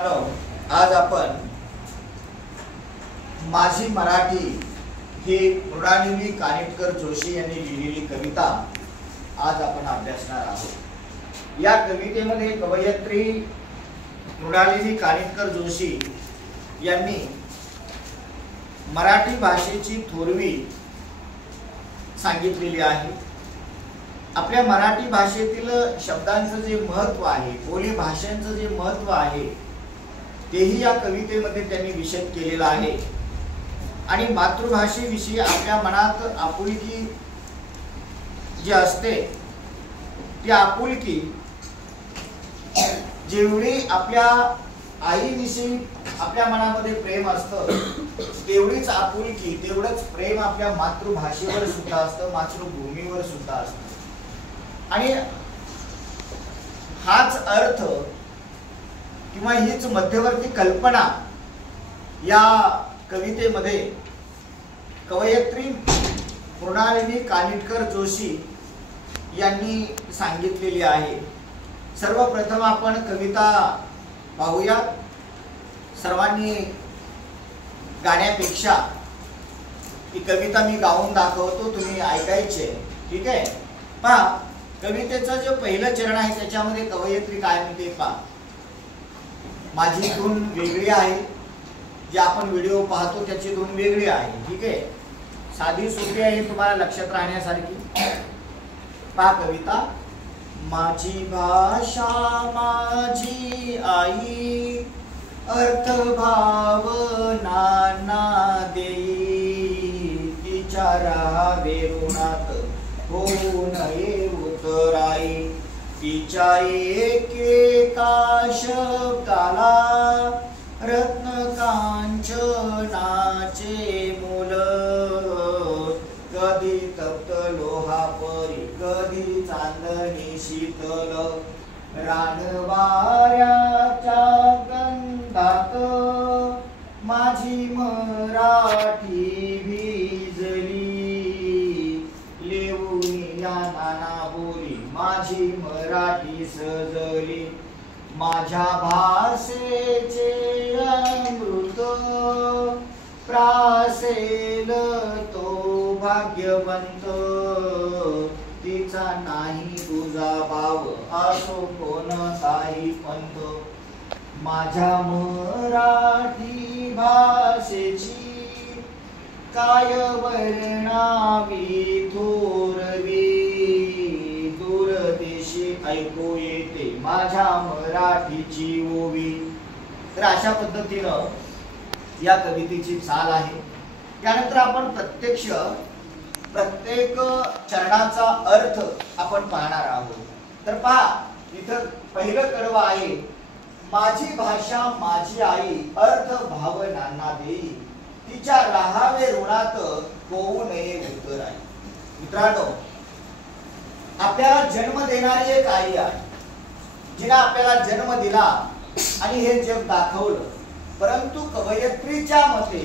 आज आपण माझी मराठी ही मृणालिनी कानिटकर जोशी यांनी लिहिलेली कविता आज आपण अभ्यासणार आहोत। या कवितेमध्ये कवयित्री मृणालिनी कानिटकर जोशी यांनी मराठी भाषेची थोरवी सांगितलेली आहे। आपल्या मराठी भाषेतील शब्दांचं जे महत्त्व आहे, बोली भाषांचं जे महत्त्व आहे तेही या कवितेमध्ये त्यांनी विशद केलेलं आहे। आणि मातृभाषेविषयी आपल्या मनात आपुलकी जी असते ती आपुलकी जेवढी आपल्या आईविषयी आपल्या मनामध्ये प्रेम असतं तेवढीच आपुलकी तेवढंच प्रेम आपल्या मातृभाषेवर सुद्धा असतं, मातृभूमीवर सुद्धा असतं। आणि हाच अर्थ किंवा हीच मध्यवर्ती कल्पना या कवितेमध्ये कवयित्री मृणालिनी कानिटकर जोशी यांनी सांगितलेली आहे। सर्वप्रथम आपण कविता पाहूया। सर्वांनी गाण्यापेक्षा ही कविता मी गाऊन दाखवतो, तुम्ही ऐकायचे, ठीक आहे? पहा, कवितेचं जे पहिलं चरण आहे त्याच्यामध्ये कवयित्री काय म्हणते पहा। माझी धून वेगळी आहे, जे आपण व्हिडिओ पाहतो त्याची धून वेगळी आहे, ठीक आहे? साधी सोपी आहे, तुम्हाला लक्षात राहण्यासारखी। पहा कविता। माझी भाषा माझी आई, अर्थ भावना देई, तिच्या राहावे ऋणात होऊ नये उतराई, तिच्या एकेका शब्दाला रत्न कांचनाचे मोल, कधी तप्त लोहापरी कधी चांदणी शीतल, रानवाऱ्याच्या गंधात माझी मराठी भिजली, लिहून या नाना बोली माझी मराठी सजली, माझ्या भाषेचे अमृत प्रासेल तो भाग्यवंत, तिचा नाही तुझा भाव असो कोणताही पंथ, माझ्या मराठी भाषेची काय वर्णावी थोरवी, दूरदेशी ऐकू येते माझ्या मराठीची ओवी। तर अशा पद्धतीनं या कवितेची चाल आहे। त्यानंतर आपण प्रत्येक चरणाचा अर्थ आपण पाहणार आहोत। तर पहा, इथं पहिलं कडवं आहे, माझी भाषा माझी आई, अर्थ भावनांना देई, तिच्या राहावे ऋणात होऊ नये उतराई। मित्रांनो, आपल्याला जन्म देणारी एक आई आहे, जिने आपल्याला जन्म दिला आणि हे जग दाखवलं। परंतु कवयित्रीच्या मते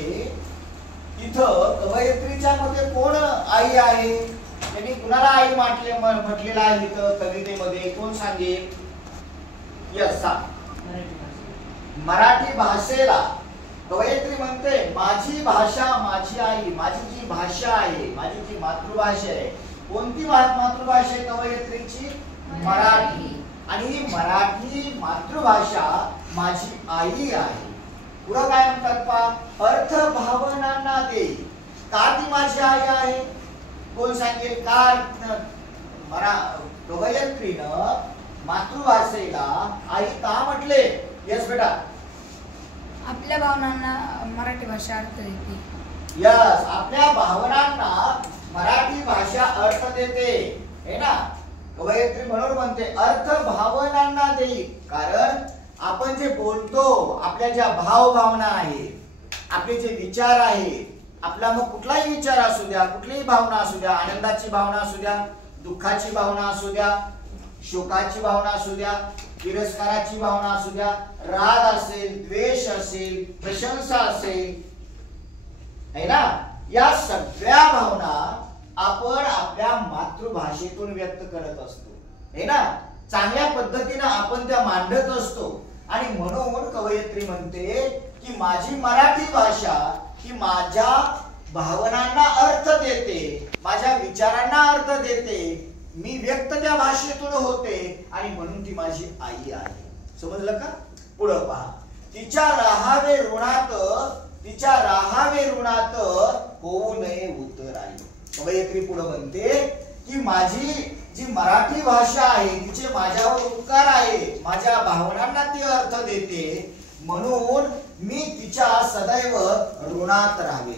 इथं कवयित्रीच्या मते कोण आई आहे? त्यांनी कुणाला आई म्हटलेलं आहे इथं कवितेमध्ये? कोण सांगेल? यस, मराठी भाषेला कवयित्री म्हणते माझी भाषा माझी आई, माझी जी भाषा आहे, माझी जी मातृभाषा आहे। कोणती मातृभाषा आहे कवयित्रीची? मराठी। आणि ही मराठी मातृभाषा माझी आई आहे। पुढं काय म्हणतात पहा, अर्थ भावनांना दे। का ती माझी आई आहे? कोण सांगेल? का कवयित्रीनं मातृभाषेला आई का म्हटले? यस बेटा, आपल्या भावनांना मराठी भाषा अर्थ देते। यस, आपल्या भावनांना मराठी भाषा अर्थ देते, है ना? कवयित्री म्हणून म्हणते अर्थ भावनांना देई, कारण आपण जे बोलतो, आपल्या ज्या भावना आहेत, आपले जे विचार आहेत, आपला मग कुठलाही विचार असू द्या, कुठलीही भावना असू द्या, आनंदाची भावना असू द्या, दुःखाची भावना असू द्या, शोकाची भावना असू द्या, तिरस्काराची भावना असू द्या, राग असेल, द्वेष असेल, प्रशंसा असेल, है ना? या सगळ्या भावना आपण आपल्या मातृभाषेतून व्यक्त करत असतो, है ना? चांगल्या पद्धतीने आपण त्या मांडत असतो आणि म्हणून कवयित्री म्हणते की माझी मराठी भाषा ही माझ्या भावनांना अर्थ देते, माझ्या विचारांना अर्थ देते, मी व्यक्त त्या भाषेतून होते आणि म्हणून ती माझी आई आहे. समजलं का? पुढं पहा. तिच्या राहावे ऋणात होऊ नये उतराई. कवयित्री पुढे म्हणते की माझी जी मराठी भाषा आहे तिचे माझ्यावर उपकार आहे, माझ्या भावनांना ती अर्थ देते, म्हणून मी तिच्या सदैव ऋणात राहावे.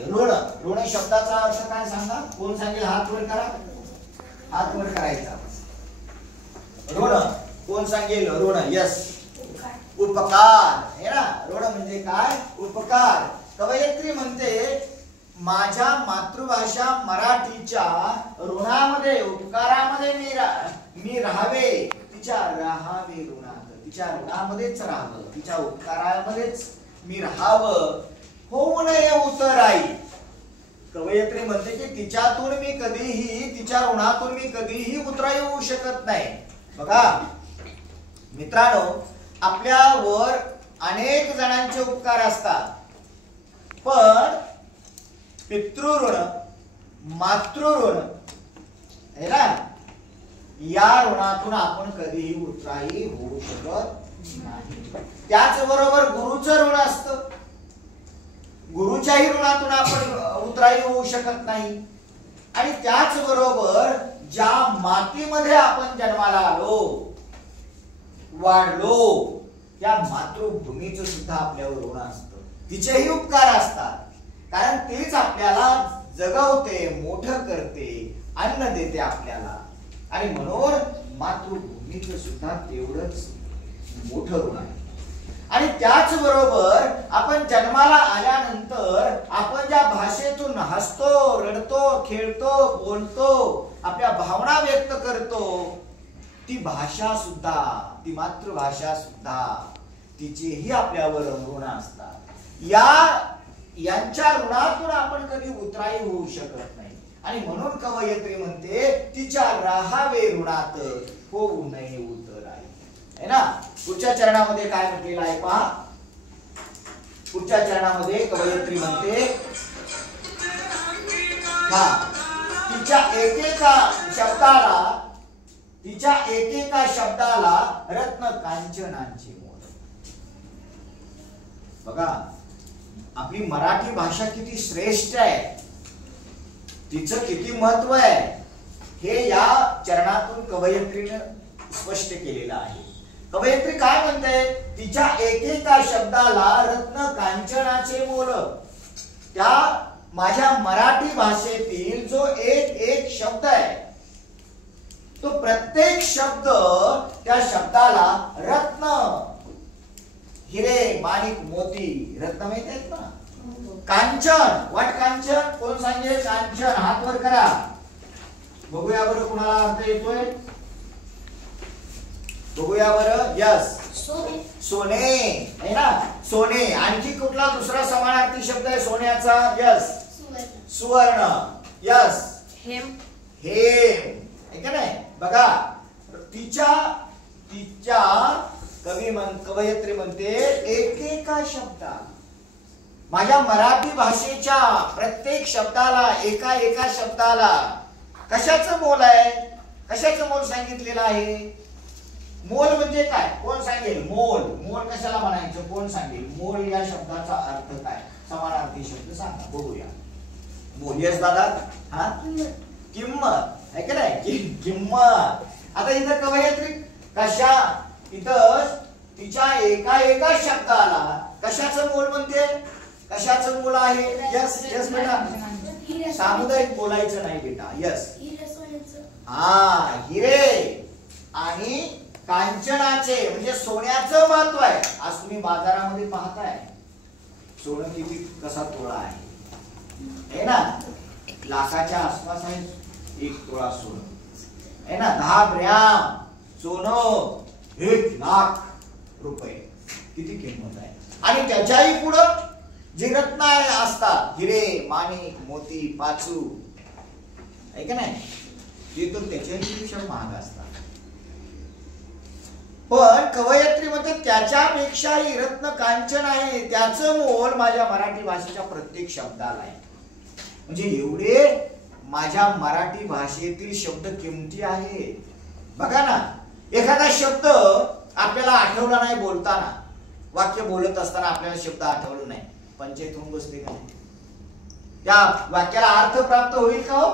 ऋण शब्दाचा अर्थ काय सांगा? कोण सांगेल? हात वर करा. हात वर करायचा. ऋण कोण सांगेल? ऋण. यस. उपकार है ना. ऋण म्हणजे काय? उपकार. कवयित्री म्हणते माझ्या मातृभाषा मराठीच्या ऋणामध्ये, उपकारामध्ये मी राहावे. तिच्या राहावे ऋणात, तिच्या ऋणामध्येच राहावं, तिच्या उपकारामध्येच मी राहावं. होऊ नये उतराई. कवयित्री म्हणते की तिच्यातून मी कधीही, तिच्या ऋणातून मी कधीही उतराई होऊ शकत नाही. बघा मित्रांनो, आपल्यावर अनेक जणांचे उपकार असतात, पण पितृऋण, मातृऋण है ना, या ऋणातून आपण कधीही उतराई होऊ शकत नाही. त्याचबरोबर गुरुचं ऋण असतं, गुरुच्याही ऋणातून आपण उतराई होऊ शकत नाही. आणि त्याचबरोबर ज्या मातीमध्ये आपण जन्माला आलो, वाढलो, त्या मातृभूमीचं सुद्धा आपल्यावर ऋण असतं, तिचेही उपकार असतात. कारण तीच आपल्याला जगवते, मोठं करते, अन्न देते आपल्याला. आणि म्हणून मातृभूमीचं सुद्धा तेवढंच मोठं ऋण आहे. आणि त्याचबरोबर आपण जन्माला आल्यानंतर आपण ज्या भाषेतून हसतो, रडतो, खेळतो, बोलतो, आपल्या भावना व्यक्त करतो, ती भाषा सुद्धा, ती मातृभाषा सुद्धा, तिचेही आपल्यावर ऋण असतात. यांच्या ऋणातून आपण कधी उतराई होऊ शकत नाही. आणि म्हणून कवयित्री म्हणते तिच्या राहावे ऋणात होऊ नये उतराई. है ना. पुढच्या चरणामध्ये काय म्हटलेलं आहे पहा. पुढच्या चरणामध्ये कवयित्री म्हणते तिच्या एकेका शब्दाला रत्न कांचनांचे मोल. बघा आपली मराठी भाषा किती श्रेष्ठ आहे, तिचं किती महत्व आहे, हे या चरणातून कवयित्रीने स्पष्ट केलेलं आहे. कवयित्री काय म्हणते? तिच्या एकेका शब्दाला रत्न कांचनाचे मोल. त्या माझ्या मराठी भाषेतील जो एक शब्द आहे, तो प्रत्येक शब्द त्या शब्दाला रत्न, हिरे, माणिक, मोती, रत्न माहिती आहेत ना. कांचन, वाट कांचन, कोण सांगेल? कांचन. हात वर करा. बघूया बरं कुणाला अर्थ येतोय. बघूया बरं. यस. सोने है ना. सोने. आणखी कुठला दुसरा समानार्थी शब्द आहे सोन्याचा? यस. सुवर्ण. यस. हेम. हेम है का नाही. बघा तिच्या कवयित्री म्हणते एकेका शब्दा, माझ्या मराठी भाषेच्या प्रत्येक शब्दाला, एका शब्दाला कशाचं मोल आहे? कशाचं मोल सांगितलेलं आहे? मोल म्हणजे काय? कोण सांगेल? मोल. मोल कशाला म्हणायचं? कोण सांगेल? मोल या शब्दाचा अर्थ काय? समानार्थी शब्द सांगा बघूया. मोल. यस दादा. हा. किंमत आहे का नाही. किंमत. आता इथं कवयित्री इथं तिच्या एका शब्दाला कशाचं मोल म्हणते? कशाचं मोल आहे? यस. यस बेटा. सामुदायिक बोलायचं नाही बेटा. यस. हिरे आणि कांचनाचे म्हणजे सोन्याचं महत्व आहे. आज तुम्ही बाजारामध्ये पाहताय सोनं किती कसा तोळा आहे, है ना. लाखाच्या आसपास आहे 1 तोळा सोनं, है ना. 10 ग्रॅम सोनं 1 लाख रुपये, किती किंमत आहे. आणि त्याच्याही पुढं जी रत्न असतात, हिरे, माणिक, मोती, पाचू, आहे का नाही, ते तर त्याच्याही पेक्षा महाग असतात. पण कवयित्रीमध्ये त्याच्यापेक्षाही रत्न कांचन आहे, त्याचं मोल माझ्या मराठी भाषेच्या प्रत्येक शब्दाला आहे. म्हणजे एवढे माझ्या मराठी भाषेतील शब्द किमती आहेत. बघा ना, एखादा शब्द आपल्याला आठवला नाही बोलताना, वाक्य बोलत असताना आपल्याला शब्द आठवला नाही, पंचायत होऊन बसते का नाही? त्या वाक्याला अर्थ प्राप्त होईल का हो?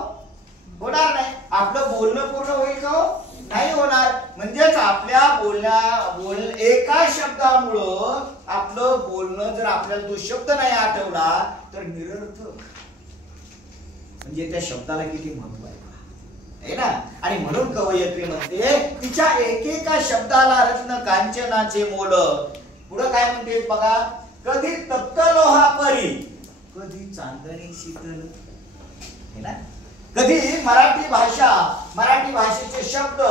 होणार नाही. आपलं बोलणं पूर्ण होईल का हो? नाही होणार. म्हणजेच आपल्या एका शब्दामुळं आपलं बोलणं, जर आपल्याला तो शब्द नाही आठवला तर निरर्थक. म्हणजे त्या शब्दाला किती महत्व आहे ना. आणि म्हणून कवयित्री म्हणते तिच्या एकेका शब्दाला रत्न कांचनाचे मोल. पुढे काय म्हणते बघा, कधी तप्त लोहा परी, कधी चांदणी शीतल. है ना. कधी मराठी भाषेचे शब्द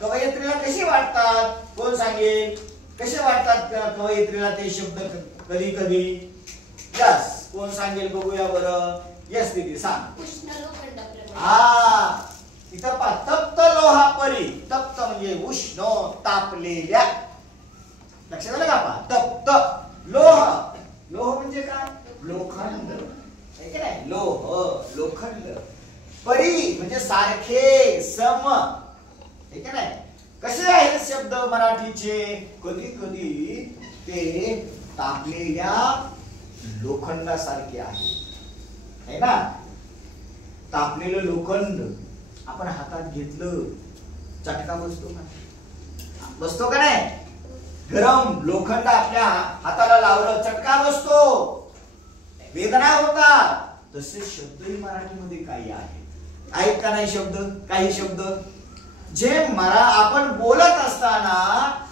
कवयित्रीला कसे वाटतात, कोण सांगेल? कसे वाटतात कवयित्रीला ते शब्द कधी कधी? यस, कोण सांगेल बघूया बरं. यस दीदी सांग. हा, इथं पा तप्त लोहा परी. तप्त म्हणजे उष्ण, तापलेल्या. लक्षात आलं का? पा तप्त लोह. लोह म्हणजे काय? लोखंड. आहे की नाही? लोखंड. परी म्हणजे सारखे, सम. आहे की नाही? कसे आहेत शब्द मराठीचे? कधी कधी ते तापलेल्या लोखंडासारखे आहे. है ना. तापलेलं लोखंड आपण हातात घेतलं, चटका बसतो का? बसतो का नाही? गरम लोखंड आपल्या हाताला लावलं, चटका बसतो, वेदना होतात. तसे शब्दही मराठीमध्ये काही आहेत का नाही? शब्द, काही शब्द जे आपण बोलत असताना,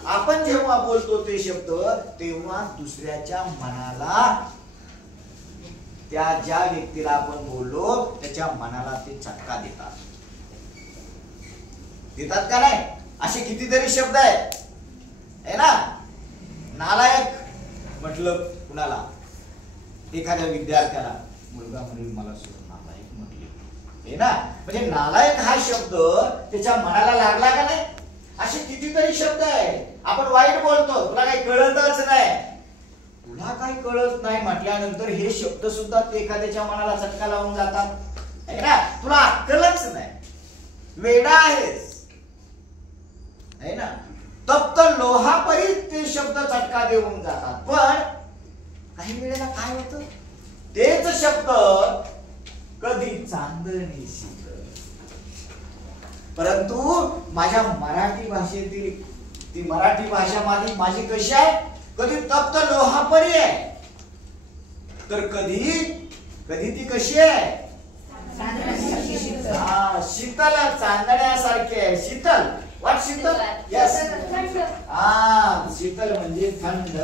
आपण जेव्हा बोलतो ते शब्द, तेव्हा दुसऱ्याच्या मनाला, त्या ज्या व्यक्तीला आपण बोललो त्याच्या मनाला ते चटका देतात का नाही? असे कितीतरी शब्द आहेत. है ना. नालायक म्हटलं कुणाला? एखाद्या विद्यार्थ्याला मुलगा मुली मला सोडून नालायक म्हटले. है ना. म्हणजे नालायक हा शब्द त्याच्या मनाला लागला का नाही? असे कितीतरी शब्द आहेत. आपण वाईट बोलतो, तुला काही कळतच नाही. तुला काही कळत नाही म्हटल्यानंतर हे शब्द सुद्धा एखाद्याच्या मनाला चटका लावून जातात. है ना. तुला अक्कलच नाही, वेडा आहेस. है ना. तप्त लोहापरी ते शब्द चटका देऊन जातात. पण काही वेळेला काय होतं, तेच शब्द कधी चांदणी शीतल. परंतु माझ्या मराठी भाषेतील ती मराठी भाषा माझी कशी आहे? कधी तप्त लोहापरी आहे, तर कधी ती कशी आहे? शीतल, चांदण्यासारखी आहे. शीतल, व्हॉट शीतल? यस. शीतल म्हणजे थंड,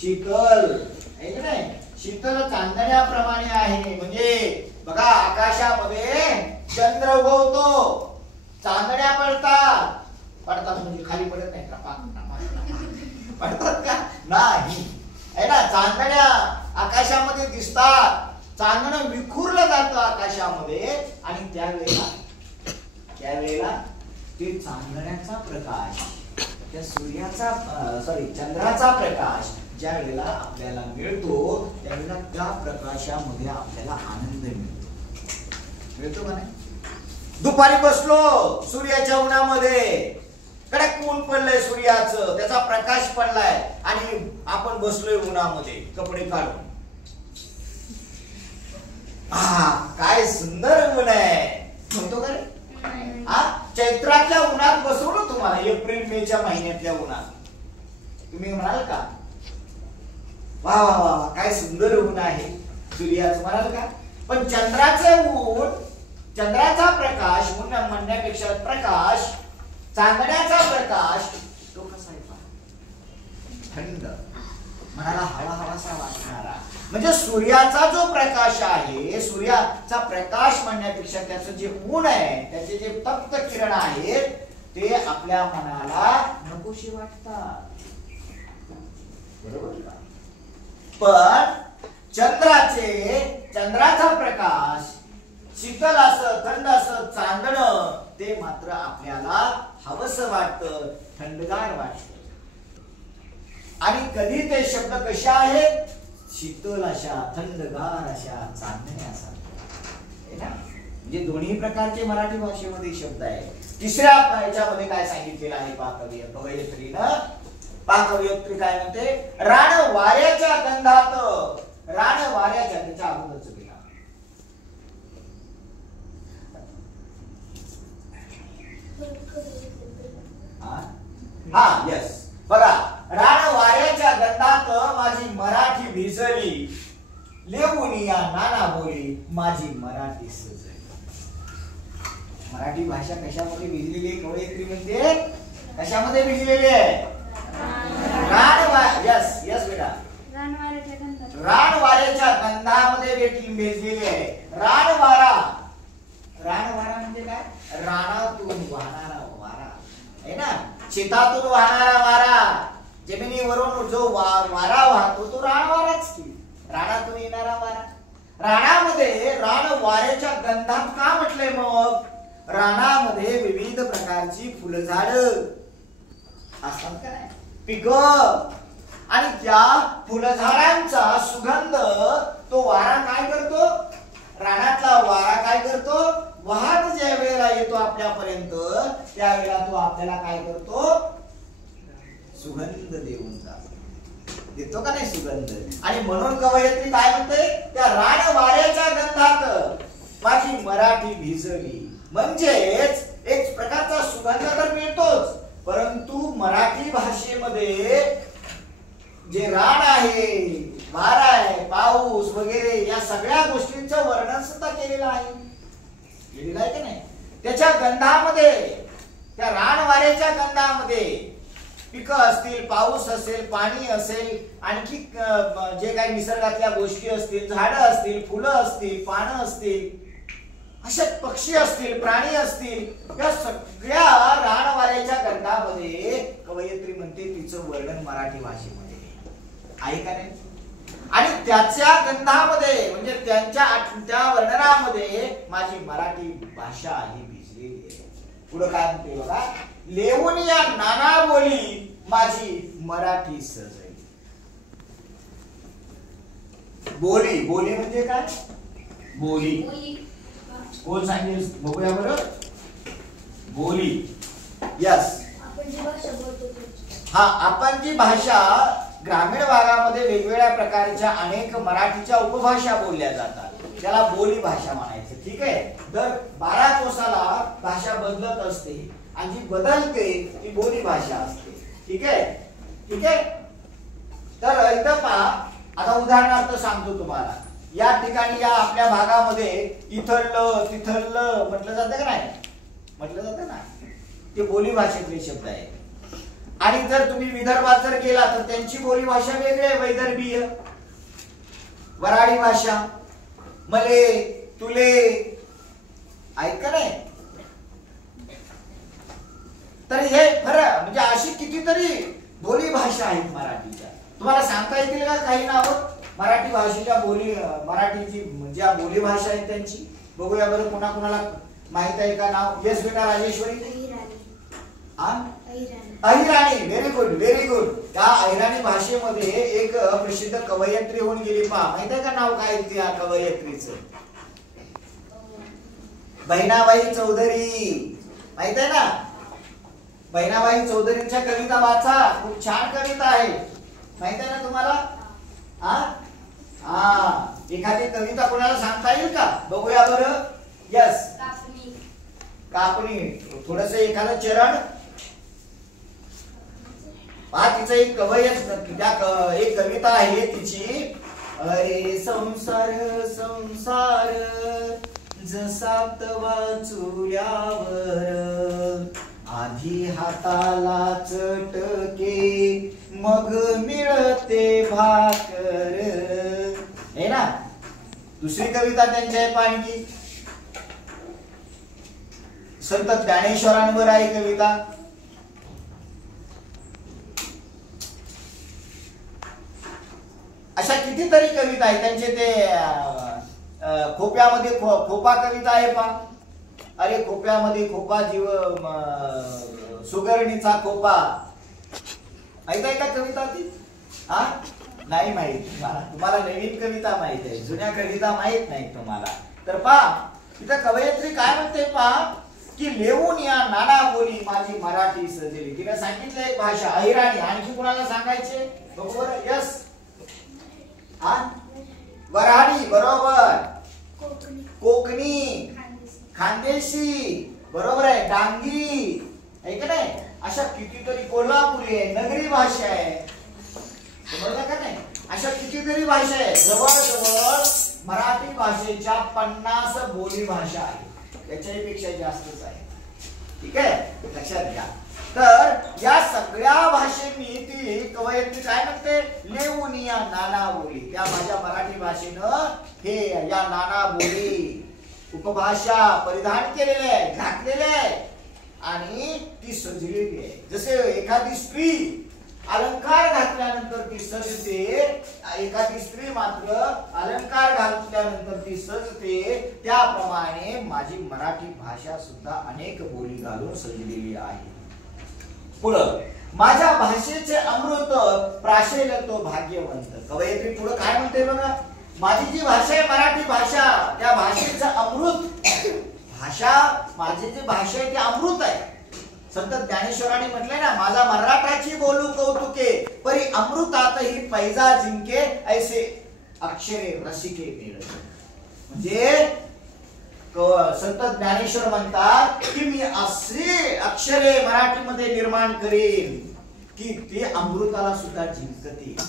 शीतल. आहे की नाही? शीतल चांदण्याप्रमाणे आहे. म्हणजे बघा, आकाशामध्ये चंद्र उगवतो, चांदण्या पडतात म्हणजे खाली पडत नाही का? पडतात का? नाही. आहे ना. चांदण्या आकाशामध्ये दिसतात, चांदणं विखुरलं जातं आकाशामध्ये. आणि त्यावेळेला ते चांदण्याचा प्रकाश, त्या चंद्राचा प्रकाश ज्या वेळेला आपल्याला मिळतो, त्यावेळेला त्या प्रकाशामध्ये आपल्याला आनंद मिळतो का नाही? दुपारी बसलो सूर्याच्या उन्हामध्ये, कडक ऊन पडलंय सूर्याचं, त्याचा प्रकाश पडलाय आणि आपण बसलोय उन्हामध्ये कपडे काढून. काय सुंदर ऊन आहे म्हणतो का रे? चैत्राच्या उन्हात बसवलं तुम्हाला, एप्रिल मेच्या महिन्यातल्या उन्हात, तुम्ही म्हणाल का वा वा वा काय सुंदर ऊन आहे सूर्याचं, म्हणाल का? पण चंद्राचं ऊन, चंद्राचा प्रकाश, ऊन म्हणण्यापेक्षा प्रकाश, चांदण्याचा प्रकाश तो कसा आहे? थंड, मनाला हवाहवासा वाटणारा. म्हणजे सूर्याचा जो प्रकाश आहे, सूर्याचा प्रकाश म्हणण्यापेक्षा त्याचं जे ऊन आहे, त्याचे जे तप्त किरण आहेत, ते आपल्या मनाला नकोशी वाटतात. बरोबर का? पण चंद्राचा प्रकाश, शीतल असं, थंड असं चांदणं, ते मात्र आपल्याला हवंसं वाटतं. थंडगार वाटत. आणि कधी ते शब्द कशा आहेत, शीतल अशा, थंडगार अशा, चांदण्यासारख्या ना. म्हणजे दोन्ही प्रकारचे मराठी भाषेमध्ये शब्द आहेत. तिसऱ्या याच्यामध्ये काय सांगितलेलं आहे पहा कवयित्रीनं. पहा कवयित्री काय म्हणते, रान वाऱ्याच्या गंधात, रान वाऱ्याच्या, त्याच्या अगोदरच गेला. हा यस बघा, रान वाऱ्याच्या गंधात माझी मराठी भिजली, लेवुनिया नाना बोली माझी मराठी सजली. मराठी भाषा कशामध्ये भिजलेली आहे कवयित्री म्हणते, कशामध्ये भिजलेली आहे, यस यस बेटा, रान वाऱ्याच्या गंधामध्ये भिजलेली आहे. रान वारा, रान वारा म्हणजे काय, रानातून वाहणारा वारा आहे ना, शेतातून वाहणारा वारा, जमिनीवरून जो वारा वाहतो तो रान वाराच की, रानातून येणारा वारा. रानामध्ये रान वाऱ्याच्या गंधात का म्हटलंय मग, रानामध्ये विविध प्रकारची फुलझाड असतात का नाही, पिक, आणि त्या फुलझाडांचा सुगंध तो वारा काय करतो, रानातला वारा काय करतो, वाहत ज्या वेळेला येतो आपल्यापर्यंत त्यावेळेला तो आपल्याला काय करतो, सुगंध देऊन जातो, देतो का नाही सुगंध. आणि म्हणून कवयित्री काय म्हणते, त्या रान वाऱ्याच्या गंधात माझी मराठी भिजली. म्हणजेच एक प्रकारचा सुगंध तर मिळतोच, परंतु मराठी भाषेमध्ये जे रान आहे, वारा आहे, पाऊस वगैरे या सगळ्या गोष्टींचं वर्णन सुद्धा केलेलं आहे, केलेलं आहे की नाही. त्याच्या गंधामध्ये, त्या रान वाऱ्याच्या गंधामध्ये पिकं असतील, पाऊस असेल, पाणी असेल, आणखी जे काही निसर्गातल्या गोष्टी असतील, झाडं असतील, फुलं असतील, पानं असतील, असे पक्षी असतील, प्राणी असतील, या सगळ्या रानवाऱ्याच्या गंधामध्ये कवयित्री म्हणते तिचं वर्णन मराठी भाषेमध्ये आहे का नाही. आणि त्याच्या गंधामध्ये म्हणजे त्या वर्णनामध्ये माझी मराठी भाषा ही भिजलेली आहे. पुढे काय म्हणते बघा, लेवुनिया नाना बोली माझी मराठी सजली. बोली, बोली म्हणजे काय, बोली, कोण सांगेल बघूया बरं, बोली, यस. हा, आपण जी भाषा ग्रामीण भागामध्ये वेगवेगळ्या प्रकारच्या अनेक मराठीच्या उपभाषा बोलल्या जातात, त्याला बोली भाषा म्हणायचं. ठीक आहे, दर 12 कोसाला भाषा बदलत असते आणि जी बदलते ती बोली भाषा असते. ठीक आहे, ठीक आहे. तर इथं पहा, आता उदाहरणार्थ सांगतो तुम्हाला, या ठिकाणी या आपल्या भागामध्ये इथलं तिथलं म्हटलं जातं का नाही, म्हटलं जातं ना, ते बोली भाषेतले शब्द आहे. आणि जर तुम्ही विदर्भात जर गेला तर त्यांची बोली भाषा वेगळी आहे, वैदर्भीय, वराडी भाषा, मले, तुले, ऐक का नाही. तर हे फरक म्हणजे अशी कितीतरी बोली भाषा आहेत मराठीच्या. तुम्हाला सांगता येतील का काही नावं मराठी भाषेच्या, बोली मराठीची ज्या बोली भाषा आहेत त्यांची? बघूया बरं, कोणाकोणाला माहित आहे का नाव. येस बेटा, Rajeshwari. Ahirani, very good, very good. त्या अहिराणी भाषेमध्ये एक प्रसिद्ध कवयित्री होऊन गेली, पहा, माहित आहे का नाव काय त्या कवयित्रीचं? बहिणाबाई चौधरी, माहित आहे ना. बहिणाबाई चौधरींच्या कविता वाचा, खूप छान कविता आहे, माहित आहे ना तुम्हाला. एखादी कविता कोणाला सांगता येईल का? बघूया बरं. यस, कापणी. थोडस एखादं चरण पहा. तिचं एक एक कविता आहे तिची. अरे संसार संसार जसा तवा चुल्यावर, आधी हाताला चटके मग मिळते भाकर, है ना. दुसरी कविता त्यांची आहे पाणकी. संत ज्ञानेश्वरांवर आहे कविता. अशा कितीतरी कविता आहेत त्यांचे. ते खोप्यामध्ये खोपा कविता आहे पहा. अरे खोप्यामध्ये खोपा जीव सुगरणीचा कोपा माहित आहे का कविता ती? हा नाही माहित तुम्हाला नवीन कविता माहित आहे, जुन्या कविता माहित नाही तुम्हाला. तर पहा तिथं कवयित्री काय म्हणते पहा की लेवून या नाना बोली माझी मराठी सजली. तिने सांगितलं एक भाषा अहिराणी. आणखी कुणाला सांगायचे? बरोबर यस हा वऱ्हाडी बरोबर, कोकणी, खानदेशी बरोबर आहे, डांगी आहे का नाही, अशा कितीतरी कोल्हापुरी आहे, नगरी भाषा आहे, समजलं का नाही? अशा कितीतरी भाषा आहे. जवळजवळ मराठी भाषेच्या 50 बोली भाषा आहे, त्याच्यापेक्षा जास्तच आहे. ठीक आहे, लक्षात घ्या. तर या सगळ्या भाषेंनी ती कवयित्री काय म्हणते? लेवून या नाना बोली. त्या माझ्या मराठी भाषेनं हे या नाना बोली उपभाषा परिधान केलेले आहे, घातलेले आहे आणि ती सजलेली आहे. जसे एखादी स्त्री अलंकार घातल्यानंतर ती सजते, एखादी स्त्री मात्र अलंकार घातल्यानंतर ती सजते, त्याप्रमाणे माझी मराठी भाषा सुद्धा अनेक बोली घालून सजलेली आहे. पुढं माझ्या भाषेचे अमृत प्राशेल तो भाग्यवंत. कवयित्री पुढे काय म्हणते बघा, माझी जी भाषा आहे मराठी भाषा, त्या भाषेचं अमृत भाषा, माझी जी भाषा आहे ती अमृत आहे. संत ज्ञानेश्वरांनी म्हटलंय ना, माझा मराठाची बोलू कौतुके परी अमृतातही पैजा जिंके ऐसे अक्षरे रसिके मिळ. म्हणजे संत ज्ञानेश्वर म्हणतात की मी असे अक्षरे मराठीमध्ये निर्माण करेन की ते अमृताला सुद्धा जिंकतील.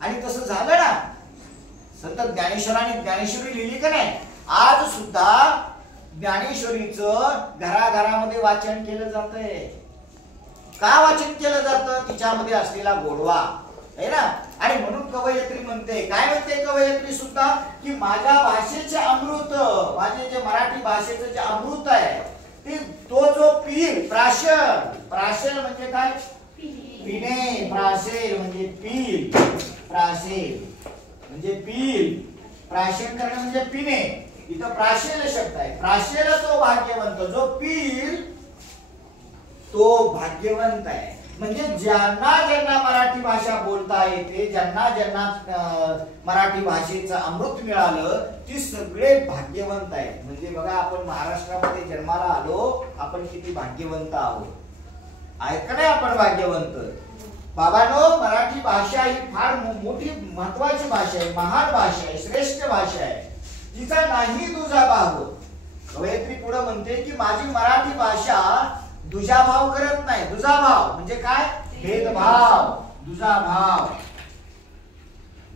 आणि तसं झालं ना, संत ज्ञानेश्वरांनी ज्ञानेश्वरी लिहिली का नाही, आज सुद्धा ज्ञानेश्वरीचं घराघरामध्ये वाचन केलं जातंय. का वाचन केलं जातं? तिच्यामध्ये असलेला गोडवा आहे ना. आणि म्हणून कवयित्री म्हणते, काय म्हणते कवयित्री सुद्धा की माझ्या भाषेचे अमृत, माझे जे मराठी भाषेचं जे अमृत आहे ते तो जो पील प्राशल, प्राशल म्हणजे काय? पिणे. प्राशेल म्हणजे पील, प्राशेल म्हणजे पील, प्राशन करणे म्हणजे पिणे. इथं प्राशेल शब्द आहे. प्राशेल तो भाग्यवंत, जो पील तो भाग्यवंत आहे. म्हणजे ज्यांना ज्यांना मराठी भाषा बोलता येते, ज्यांना ज्यांना मराठी भाषेचं अमृत मिळालं, ती सगळे भाग्यवंत आहेत. म्हणजे बघा, आपण महाराष्ट्रामध्ये जन्माला आलो, आपण किती भाग्यवंत आहोत. आहेत का नाही आपण भाग्यवंत? बाबांनो, मराठी भाषा ही फार मोठी महत्वाची भाषा आहे, महान भाषा आहे, श्रेष्ठ भाषा आहे, जिचा नाही दुजाभाव. कवयित्री पुढे म्हणते की माझी मराठी भाषा दुजाभाव करत नाही. दुजाभाव म्हणजे काय? भेदभाव. दुजाभाव,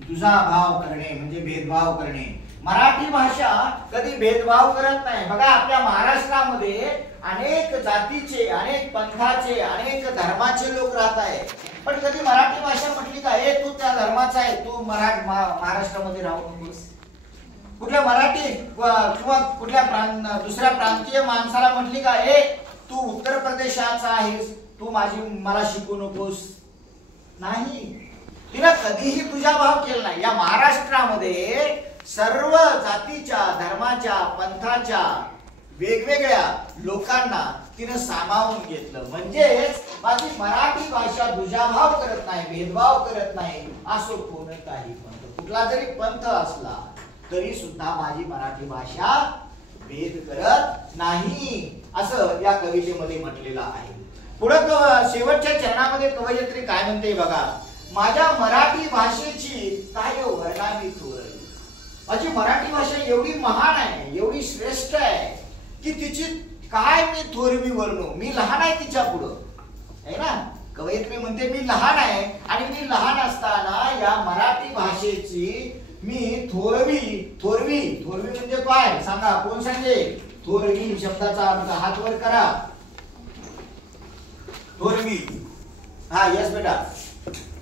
दुजाभाव करणे म्हणजे भेदभाव करणे. मराठी भाषा कधी भेदभाव करत नाही. बघा, आपल्या महाराष्ट्रामध्ये अनेक जातीचे, अनेक पंथाचे, अनेक धर्माचे लोक राहत आहेत, पण कधी मराठी भाषा म्हटली का हे तू त्या धर्माचा आहे, तू महाराष्ट्रामध्ये राहू नकोस. कुठल्या मराठी किंवा कुठल्या दुसऱ्या प्रांतीय माणसाला म्हटली का हे तू उत्तर प्रदेशाचा आहेस, तू मला शिकू नकोस, नाही. तिला कधीही तुझ्याभाव केला नाही. या महाराष्ट्रामध्ये सर्व जातीच्या, धर्माच्या, पंथाच्या वेगवेगळ्या लोकांना तिने सामावून घेतलं. म्हणजेच माझी मराठी भाषा दुजाभाव करत नाही, भेदभाव करत नाही. असो कोणताही पंथ, कुठला जरी पंथ असला तरी सुद्धा माझी मराठी भाषा भेद करत नाही, असं या कवितेमध्ये म्हटलेलं आहे. पुढे शेवटच्या चरणामध्ये कवयित्री काय म्हणते बघा, माझ्या मराठी भाषेची काय वर्णावी थोरली. माझी मराठी भाषा एवढी महान आहे, एवढी श्रेष्ठ आहे की तिची काय मी थोरवी वर्णू. मी लहान आहे तिच्या पुढं, आहे ना. कवयित्री म्हणते मी लहान आहे आणि मी लहान असताना या मराठी भाषेची मी थोरवी. थोरवी, थोरवी म्हणजे काय सांगा, कोण सांगेल? थोरवी शब्दाचा अर्थ हात वर करा. थोरवी, हा यस बेटा,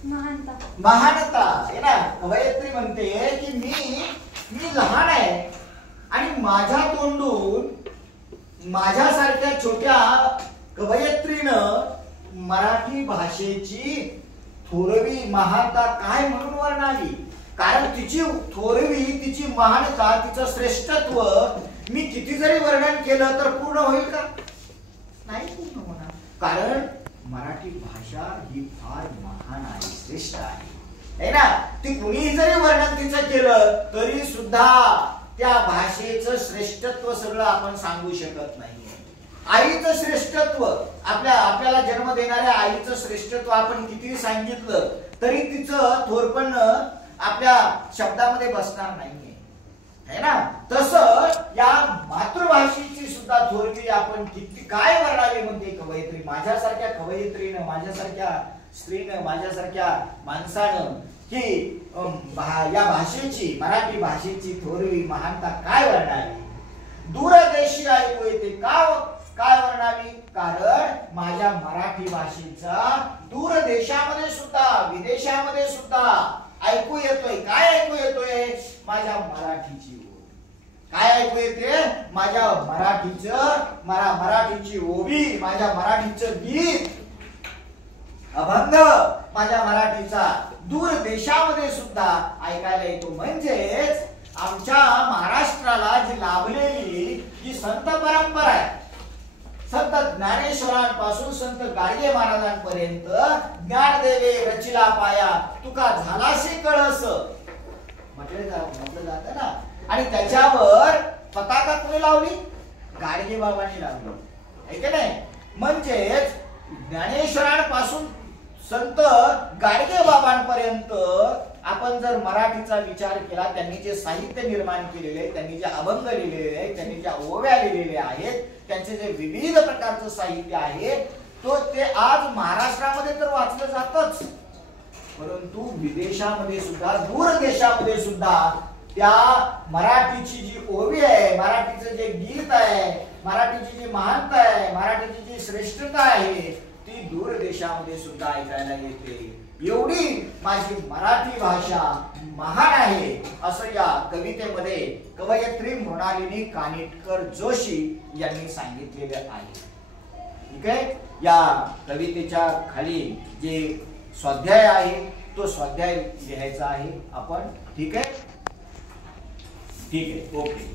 महानता. महानता आहे ना. कवयित्री म्हणते की मी लहान आहे आणि माझ्या तोंडून माझ्यासारख्या छोट्या कवयित्रीनं मराठी भाषेची थोरवी, महानता काय म्हणून वर्णावी. कारण तिची थोरवी, तिची महानता, तिचं श्रेष्ठत्व मी किती जरी वर्णन केलं तर पूर्ण होईल का? नाही पूर्ण होणार. कारण मराठी भाषा ही फार महान आहे, श्रेष्ठ आहे ना. ती कुणीही जरी वर्णन तिचं केलं तरी सुद्धा त्या भाषेचं श्रेष्ठत्व सगळं आपण सांगू शकत नाही. आईचं श्रेष्ठत्व, आपल्याला जन्म देणाऱ्या आईचं श्रेष्ठत्व आपण कितीही सांगितलं तरी तिचं थोरपण आपल्या शब्दामध्ये बसणार नाहीये, है ना. तसं या मातृभाषेची सुद्धा थोरवी आपण किती काय वर्णावी म्हणते कवयित्री. माझ्यासारख्या कवयित्रीनं, माझ्यासारख्या स्त्रीनं, माझ्यासारख्या माणसानं की या भाषेची, मराठी भाषेची थोरवी महानता काय वर्णावी. दूरदेशी ऐकू येते, काय वर्णावी. कारण माझ्या मराठी भाषेचा दूर देशामध्ये सुद्धा, विदेशामध्ये सुद्धा ऐकू येतोय. काय ऐकू येतोय? माझ्या मराठीची ओवी. काय ऐकू येते? माझ्या मराठीची ओवी, माझ्या मराठीचं गीत, अभंग, माझ्या मराठीचा दूर देशामध्ये सुद्धा ऐकायला येतो. म्हणजेच आमच्या महाराष्ट्राला जी लाभलेली जी संत परंपरा आहे, संत ज्ञानेश्वरांपासून संत गाडगे महाराजांपर्यंत, ज्ञानदेवे रचिला पाया तुका झालासे कळस म्हटलं जात ना. आणि त्याच्यावर पताका कोणी लावली? गाडगे बाबांनी लावली, आहे की नाही. म्हणजेच ज्ञानेश्वरांपासून संत गाडगे बाबांपर्यंत आपण जर मराठीचा विचार केला, त्यांनी जे साहित्य निर्माण केलेले, त्यांनी जे अभंग लिहिलेले आहेत, त्यांनी ज्या ओव्या लिहिलेल्या आहेत, त्यांचे जे विविध प्रकारचं साहित्य आहे ते आज महाराष्ट्रामध्ये तर वाचलं जातच, परंतु विदेशामध्ये सुद्धा, दूर देशामध्ये सुद्धा त्या मराठीची जी ओवी आहे, मराठीचं जे गीत आहे, मराठीची जी महानता आहे, मराठीची जी श्रेष्ठता आहे ती दूर देशामध्ये सुद्धा ऐकायला येते. एवढी माझी मराठी भाषा महान आहे असं या कवितेमध्ये कवयित्री मृणालिनी कानिटकर जोशी यांनी सांगितलेले आहे. ठीक आहे. या कवितेच्या खाली जे स्वाध्याय आहे तो स्वाध्याय लिहायचा आहे आपण. ठीक आहे, ठीक आहे, ओके.